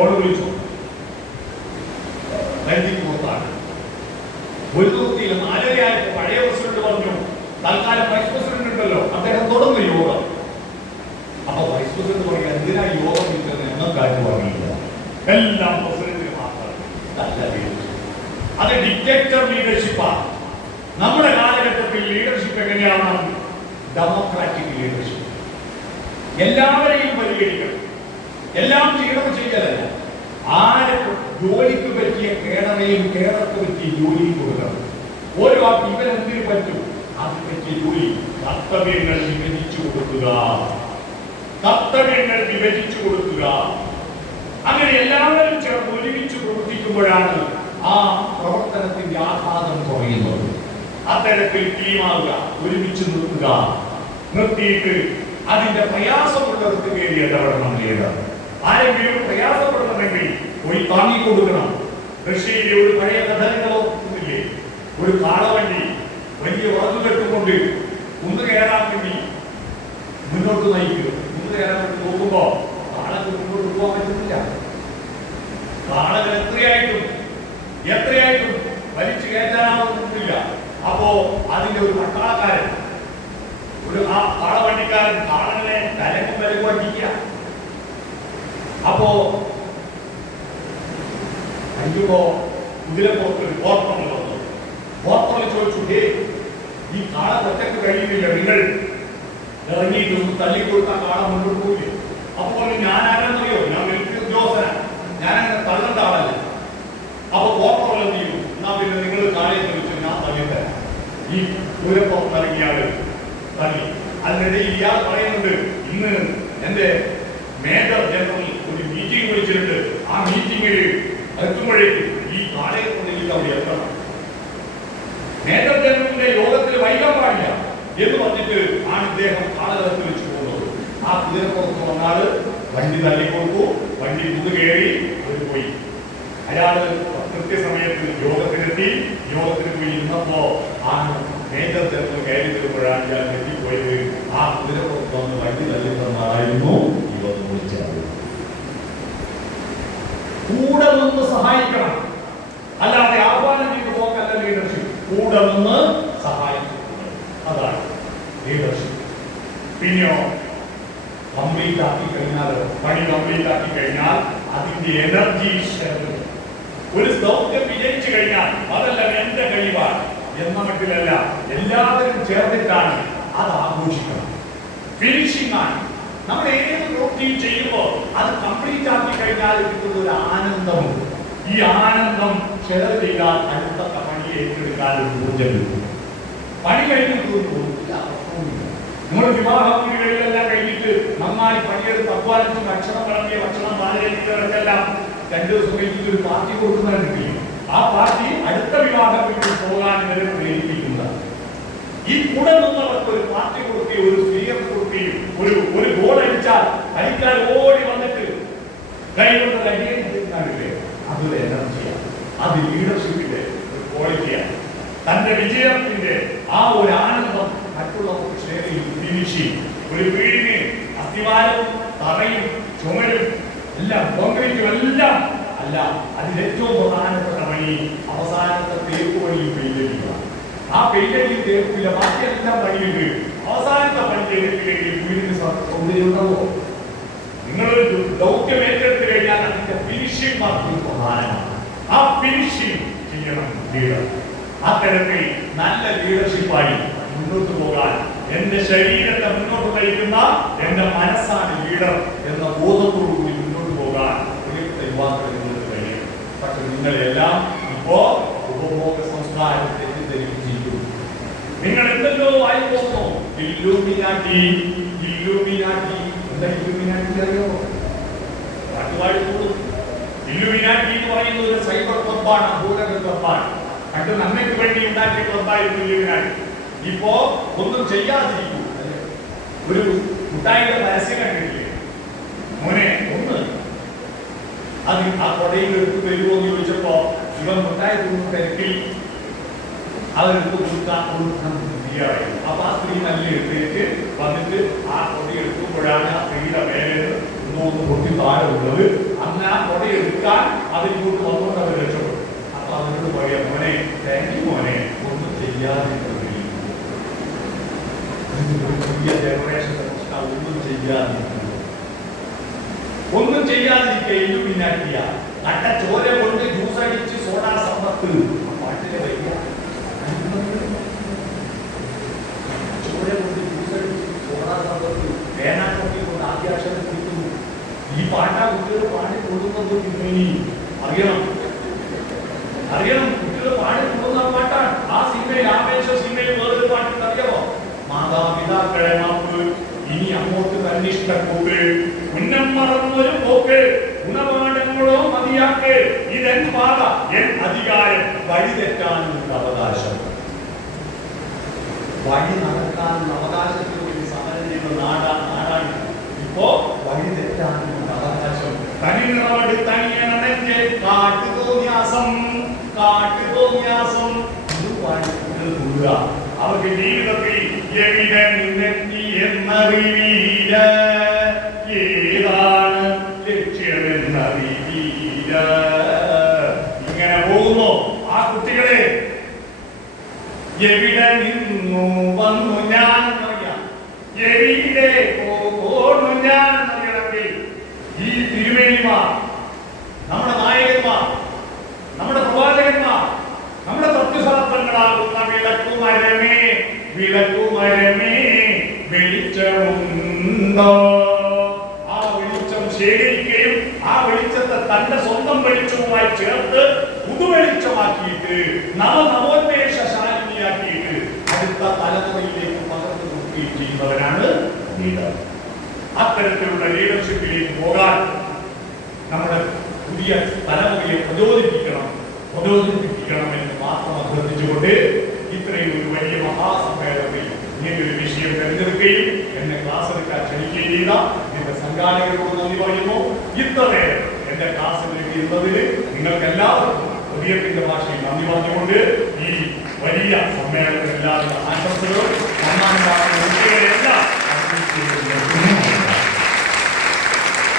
Phone വിളിച്ചു, പുറത്താണ് ഒരു നിർത്തിയില്ല. 4:30 പഴയ പ്രസിഡന്റ് പറഞ്ഞു തൽക്കാലം വൈസ് പ്രസിഡന്റ് ഉണ്ടല്ലോ, അദ്ദേഹം തുടർന്ന് യോഗം. അപ്പൊ വൈസ് പ്രസിഡന്റ് പറയുക എന്തിനാ യോഗം വിളിച്ചത് ഞങ്ങൾക്കാരും പറഞ്ഞില്ല, എല്ലാം പ്രസിഡന്റിന് മാത്രം. അത് ഡിക്റ്റേറ്റർ ലീഡർഷിപ്പാണ്. നമ്മുടെ കാലഘട്ടത്തിൽ ലീഡർഷിപ്പ് എങ്ങനെയാണ്? Democratic leadership. എല്ലാവരെയും പരിഗണിക്കണം, എല്ലാം ചെയ്യലല്ല. ആരൊക്കെ ജോലിക്ക് പറ്റിയ കേരളയും കേരളക്ക് പറ്റിയ ജോലിയും കൊടുക്കണം. ഓരോ ഇവരെന്തിനു പറ്റും അതിന് പറ്റിയ ജോലി. കർത്തവ്യങ്ങൾ വിഭജിച്ചു കൊടുക്കുക, കർത്തവ്യങ്ങൾ വിഭജിച്ചു കൊടുക്കുക. അങ്ങനെ എല്ലാവരും ചേർന്ന് ഒരുമിച്ച് പ്രവർത്തിക്കുമ്പോഴാണ് ആ പ്രവർത്തനത്തിന്റെ ആഘാതം കുറയുന്നത്. അത്തരത്തിൽ ടീമാവുക, ഒരുമിച്ച് നിർത്തുക, നിർത്തിയിട്ട് അതിന്റെ പ്രയാസമുള്ളവർക്ക് കയറി ഇടപെടണം. ആരെങ്കിലും പ്രയാസപ്പെടണമെങ്കിൽ പോയി താങ്ങിക്കൊടുക്കണം. റഷ്യയിലെ ഒരു പഴയ കഥകളോ ഒന്നില്ലേ, ഒരു കാളവണ്ടി വലിയ ഉറന്നു കെട്ടുകൊണ്ട് കുന്നു കയറാൻ വേണ്ടി മുന്നോട്ട് നയിക്കുക. കുന്നു കയറാൻ വേണ്ടി നോക്കുമ്പോ കാളക്ക് മുന്നോട്ട് പോകാൻ പറ്റുന്നില്ല. കാളകൾ എത്രയായിട്ടും വലിച്ചു കയറ്റാനാവുന്നില്ല. അപ്പോ അതിന്റെ ഒരു പട്ടാളക്കാരൻ, ഒരു ആ കാളവണ്ടിക്കാരൻ കാളനെ തലക്കും വിലക്കും അടിക്കുക. അപ്പോ അയ്യോ കുതിരപ്പുറത്ത് ഒരു പോർട്ടറിൽ വന്നു. പോർട്ടറിൽ ചോദിച്ചു, ഹേ ഈ കാള ഒറ്റക്ക് കഴിയുന്നില്ല, നിങ്ങൾ ഇറങ്ങിയിട്ടൊന്ന് തള്ളിക്കൊടുത്താൽ കാള മുന്നോട്ട് പോയില്ലേ? അപ്പോൾ ഞാൻ ആരെന്നറിയോ, ഞാൻ മിലിറ്ററി ഉദ്യോഗസ്ഥനാണ്, ഞാനങ്ങനെ തള്ളേണ്ട ആളല്ല. അപ്പൊ പോർട്ടറിൽ എന്ത് ചെയ്യും, എന്നാ പിന്നെ നിങ്ങൾ കാളയെ ചോദിച്ചു ഞാൻ തള്ളിത്തരാം. ഈ കുതിരപ്പുറത്തിറങ്ങിയാല് തള്ളി. അതിനിടയിൽ ഇയാൾ പറയുന്നുണ്ട്, ഇന്ന് എന്റെ മേജർ ജനറൽ ഒരു മീറ്റിംഗ് വിളിച്ചിട്ടുണ്ട്, ആ മീറ്റിംഗിൽ എത്തുമ്പോഴേക്കും ഈ കാളയെ കൊണ്ട് എനിക്ക് അവിടെ എത്തണം. മേജർ ജനറലിന്റെ യോഗത്തിൽ വൈകാൻ പാടില്ല എന്ന് പറഞ്ഞിട്ട് ആണ് ഇദ്ദേഹം കാളകത്ത് വെച്ച് പോകുന്നത്. ആ കുതിരപ്പുറത്ത് വന്നാല് വണ്ടി തള്ളിക്കൊടുത്തു, വണ്ടി മുതു കയറി അവർ പോയി. അയാള് കൃത്യസമയത്ത് യോഗത്തിനെത്തി. യോഗത്തിന് പോയി ഇരുന്നപ്പോ ആണ് മേജർ ജനറൽ കയറി വരുമ്പോഴാണ് ഇയാൾ എത്തിപ്പോയത്. ആ കുതിരപ്പുറത്ത് വന്ന് വണ്ടി തള്ളി തന്നായിരുന്നു ഇവർ വിളിച്ചത്. കൂടെ നിന്ന് സഹായിക്കണം, അല്ലാതെ ആഹ്വാനം ചെയ്തു പോക്കല്ല ലീഡർഷിപ്പ്. കൂടെ നിന്ന് സഹായിക്കുന്നത്, അതാണ് ലീഡർഷിപ്പ്. പിന്നെയോ കംപ്ലീറ്റ് ആക്കി കഴിഞ്ഞാൽ, പണി കംപ്ലീറ്റ് ആക്കി കഴിഞ്ഞാൽ അതിന്റെ എനർജി ഷെയർ. ഒരു ദൗത്യം വിജയിച്ചു കഴിഞ്ഞാൽ അതെല്ലാം എന്റെ കഴിവാണ് എന്ന മട്ടിലല്ല, എല്ലാവരും ചേർന്നിട്ടാണ് അത് ആഘോഷിക്കണം. ഫിനിഷിംഗ് ആണ്. നമ്മൾ ഏത് പ്രവൃത്തിയും ചെയ്യുമ്പോൾ അത് കംപ്ലീറ്റ് ആക്കി കഴിഞ്ഞാൽ കിട്ടുന്ന ഒരു ആനന്ദമുണ്ട്. ഈ ആനന്ദം ഷെയർ ചെയ്താൽ അടുത്ത പണി ഏറ്റെടുക്കാൻ ഒരു ഊർജ്ജം കിട്ടും. പണി കഴിഞ്ഞിട്ട് നമ്മൾ വിവാഹ വീടുകളിലെല്ലാം കഴിഞ്ഞിട്ട് നന്നായി പണിയെടുത്ത് അധ്വാനിച്ച് ഭക്ഷണം വിളമ്പിയ ഭക്ഷണം പാചകത്തിലെല്ലാം 2 ദിവസം കഴിഞ്ഞിട്ട് ഒരു പാർട്ടി കൊടുക്കുന്നതിന് ആ പാർട്ടി അടുത്ത വിവാഹ വീട്ടിൽ പോകാൻ ഇവരെ പ്രേരിപ്പിക്കുന്നത്. ഈ കൂടെ നിന്നവർക്ക് ഒരു പാർട്ടി കൊടുക്കുകയും ഒരു സ്വീകരണം കൊടുക്കുകയും ഒരു ഗോൾ അടിച്ചാൽ കളിക്കാർ ഓടി വന്നിട്ട് കൈകൊണ്ട് അടിയില്ലേ, അതൊരു എനർജിയാണ്. അത് ലീഡർഷിപ്പിന്റെ ഒരു ക്വാളിറ്റിയാണ്. തന്റെ വിജയത്തിന്റെ ആ ഒരു ആനന്ദം മറ്റുള്ളവർക്ക് ഷെയർ ചെയ്യും. ഫിനിഷിംഗ് ഒരു വീടിന് അസ്ഥിവാരവും തറയും ചുമരും എല്ലാം കോൺക്രീറ്റും എല്ലാം അല്ല, അതിലേറ്റവും പ്രധാനപ്പെട്ട പണി അവസാനത്തെ തേപ്പ് പണിയും പെയിന്റടിക്കുക. ആ പെയിന്റടിയും തേപ്പില്ല, ബാക്കിയെല്ലാം പണിയുണ്ട്. അവസാനത്തെ പണി ചെയ്തിട്ടില്ലെങ്കിൽ വീടിന് സൗന്ദര്യം ഉണ്ടാവോ? നിങ്ങളൊരു ദൗത്യം ഏറ്റെടുത്ത് കഴിഞ്ഞാൽ അതിന്റെ ഫിനിഷിംഗ് മാത്രം പ്രധാനമാണ്. ആ ഫിനിഷിംഗ് ചെയ്യണം ലീഡർ. അത്തരത്തിൽ നല്ല ലീഡർഷിപ്പായി മുന്നോട്ട് പോകാൻ എന്റെ ശരീരത്തെ മുന്നോട്ട് നയിക്കുന്ന എന്റെ മനസ്സാണ് ലീഡർ എന്ന ബോധത്തോടു കൂടി മുന്നോട്ട് പോകാൻ പ്രിയപ്പെട്ട യുവാക്കളെ നിങ്ങൾക്ക് കഴിയും. പക്ഷെ നിങ്ങളെല്ലാം ഇപ്പോ ഉപഭോഗ സംസ്കാരം തെറ്റിദ്ധരിപ്പിച്ചിരിക്കുന്നു. നിങ്ങൾ എന്തെല്ലോ ആയി പോകുന്നു. ഇല്ലൂമിനാറ്റി എന്താ ഇല്ലൂമിനാറ്റി അറിയോ? പാട്ടുപാടി കൂടും. ഇല്ലൂമിനാറ്റി എന്ന് പറയുന്നത് ഒരു സൈബർ ക്ലബ്ബാണ്, ഭൂതക ക്ലബ്ബാണ്. പണ്ട് നന്മയ്ക്ക് വേണ്ടി ഉണ്ടാക്കിയ ക്ലബ്ബായിരുന്നു ഇല്ലൂമിനാറ്റി. ഇപ്പോ ഒന്നും ചെയ്യാതിരിക്കൂ. ഒരു മുട്ടായിയുടെ പരസ്യം കണ്ടിട്ടില്ലേ? മോനെ ഒന്ന് അത് ആ കൊടയിൽ എടുത്ത് വരുമോ എന്ന് ചോദിച്ചപ്പോ ഇവൻ മുട്ടായി കൊടുക്കുന്ന തിരക്കിൽ അവരെടുത്ത് കൊടുക്കാൻ തയ്യാറായിരുന്നു. അപ്പൊ ആ സ്ത്രീ നല്ല എടുത്തേക്ക് വന്നിട്ട് ആ കൊടി എടുക്കുമ്പോഴാണ് ആ സ്ത്രീയുടെ മേലെ ഒന്ന് പൊട്ടി താഴെ ഉള്ളത്. അങ്ങനെ ആ കൊട എടുക്കാൻ അതിലൂടെ വന്നുകൊണ്ട് അവർ രക്ഷപ്പെടും. അപ്പൊ അവരോട് പറയാം, മോനെ താങ്ക് യു മോനെ, ഒന്നും ചെയ്യാതെ പുതിയ ജനറേഷന്റെ പ്രശ്നം ഒന്നും ചെയ്യാതിരിക്കുക ഇല്ലുമിനാക്കിയ കട്ട ചോര കൊണ്ട് ജ്യൂസ് അടിച്ച് സോഡാ സമ്പത്ത് പാട്ടിലെ വയ്യ ചോര കൊണ്ട് ജ്യൂസ് അടിച്ച് സോഡാ സമ്പത്ത് വേനാട്ടൊക്കെ കൊണ്ട് ആദ്യാക്ഷരം കുറിക്കുന്നു. ഈ പാട്ടാ കുട്ടികൾ പാടിക്കൊള്ളുന്നത് ഇനി അറിയണം. കുട്ടികൾ പാടിക്കൊള്ളുന്ന പാട്ടാണ്. ആ സിനിമയിൽ ആവേശ സിനിമയിൽ വേറൊരു പാട്ടുണ്ട്, അറിയാമോ? മാതാപിതാക്കളെ മാപ്പ്, ഇനി അങ്ങോട്ട് തന്നിഷ്ടക്കൂട്ട്, ഉന്നം മറന്നൊരു പോക്ക്, ഗുണപാഠങ്ങളോ മതിയാക്ക്, ഇതെൻ പാത എൻ അധികാരം, വഴി തെറ്റാനുള്ള അവകാശം. വഴി നടക്കാനുള്ള അവകാശത്തിന് വേണ്ടി സമരം ചെയ്യുന്ന നാടാണ് ഇപ്പോ വഴി തെറ്റാനുള്ള അവകാശം. തനിനിറവട് തനിയെ നടന്ന് കാട്ടുതോന്യാസം അവർക്ക് ജീവിതത്തിൽ എവിടെ നിന്നെത്തി എന്നറിയില്ല, ഏതാണ് ലക്ഷ്യമെന്നറിയില്ല. ഇങ്ങനെ പോകുന്നു ആ കുട്ടികളെ. എവിടെ നിന്നു വന്നു ഞാൻ എന്നറിയാം, എവിടെ പോന്നു ഞാൻ എന്നറിയണമെങ്കിൽ ഈ തിരുമേനിമാർ, നമ്മുടെ നായകന്മാർ, നമ്മുടെ പ്രവാചകന്മാർ, നമ്മുടെ തത്വശാസ്ത്രങ്ങളാകുന്ന വിളക്കുമരമേ വെളിച്ചമുണ്ടോ? ആ വെളിച്ചം ശേഖരിക്കുകയും ആ വെളിച്ചത്തെ തന്റെ സ്വന്തം വെളിച്ചവുമായി ചേർത്ത് പുതുവെളിച്ചമാക്കിയിട്ട് നവോന്മേഷശാലിനിയാക്കിയിട്ട് അടുത്ത തലമുറയിലേക്ക് പകർന്നു കൊടുക്കുകയും ചെയ്യുന്നവരാണ് ലീഡർ. അത്തരത്തിലുള്ള ലീഡർഷിപ്പിലേക്ക് പോകാൻ നമ്മുടെ പുതിയ തലമുറയെ പ്രചോദിപ്പിക്കണമെന്ന് മാത്രം അഭ്യർത്ഥിച്ചുകൊണ്ട് ഇത്രയും ഒരു വലിയ മഹാസമ്മേളനത്തിൽ ഇങ്ങനൊരു വിഷയം തെരഞ്ഞെടുക്കുകയും എന്നെ ക്ലാസ് എടുക്കാൻ ക്ഷണിക്കുകയും ചെയ്ത എന്റെ സംഘാടകരോട് നന്ദി പറയുന്നു. ഇത്രനേരം എന്റെ ക്ലാസ്സിലേക്ക് ഇരുന്നതിന് നിങ്ങൾക്ക് എല്ലാവർക്കും ഹൃദയത്തിന്റെ ഭാഷയിൽ നന്ദി പറഞ്ഞുകൊണ്ട് ഈ വലിയ സമ്മേളനത്തിൽ എല്ലാവരും ആശംസകളും സമ്മാനം എല്ലാം